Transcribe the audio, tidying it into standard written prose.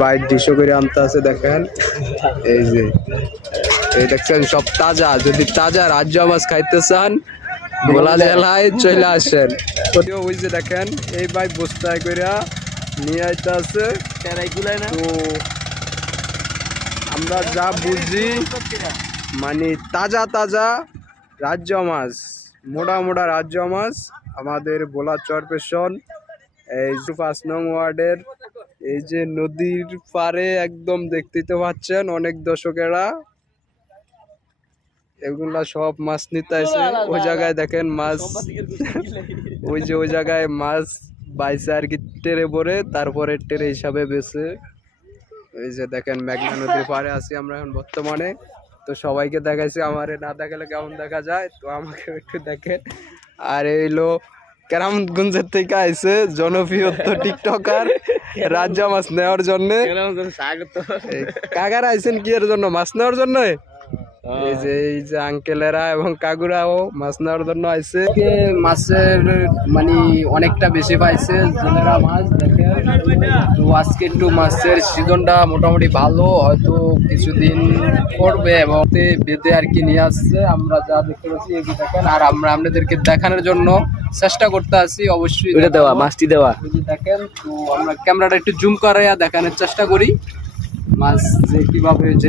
Byte ডিশো করে আনতে আছে দেখেন, এই যে এই দেখছেন সব তাজা। যদি তাজা রাজ্য মাছ খাইতে চান ভোলা জেলায় চলে আসেন। ওই যে দেখেন এই বাইক বস্তায় করে নিয়ে আইতে আছে। তো আমরা যা বুঝি মানে তাজা তাজা রাজ্য মাছ, মোটা মোটা রাজ্য মাছ আমাদের ভোলা চরপেশন এই 5 নং ওয়ার্ডের এই যে নদীর পারে একদম দেখতেই তো পাচ্ছেন অনেক দর্শকেরা এগুলা সব মাছ নিতে আসে। ওই জায়গায় দেখেন মাছ, ওই যে ওই জায়গায় মাছ বাইছে আর কি টেরে পরে, তারপরে টেরে হিসাবে বেছে। এই যে দেখেন মেঘনা নদীর পারে আছি আমরা এখন বর্তমানে। তো সবাইকে দেখাইছি, আমারে না দেখালে কেমন দেখা যায়, তো আমাকে একটু দেখেন। আর এইলো কেরামগঞ্জের থেকে আইছে জনপ্রিয় টিকটকার রাজ্য মাছ নেওয়ার জন্য। কাকারা আইছেন কি এর জন্য? মাছ নেওয়ার জন্য। এই যে আঙ্কেলেরা এবং কাকুরাও মাছ নেওয়ার জন্য আইছে। মাছের মানে অনেকটা বেশি পাইছে জনেরা মাছ দেখেন। তো আজকে একটু মাছের সিজনটা মোটামুটি ভালো, হয়তো কিছুদিন পড়বে এবং বেঁধে আর কি নিয়ে আসছে। আমরা যা দেখতে পাচ্ছি এই দেখেন, আর আমরা আপনাদেরকে দেখানোর জন্য চেষ্টা করতে আছি। অবশ্যই দেওয়া মাছটি দেওয়া দেখেন। তো আমরা ক্যামেরাটা একটু জুম করে দেখানোর চেষ্টা করি মাছ যে কিভাবে যে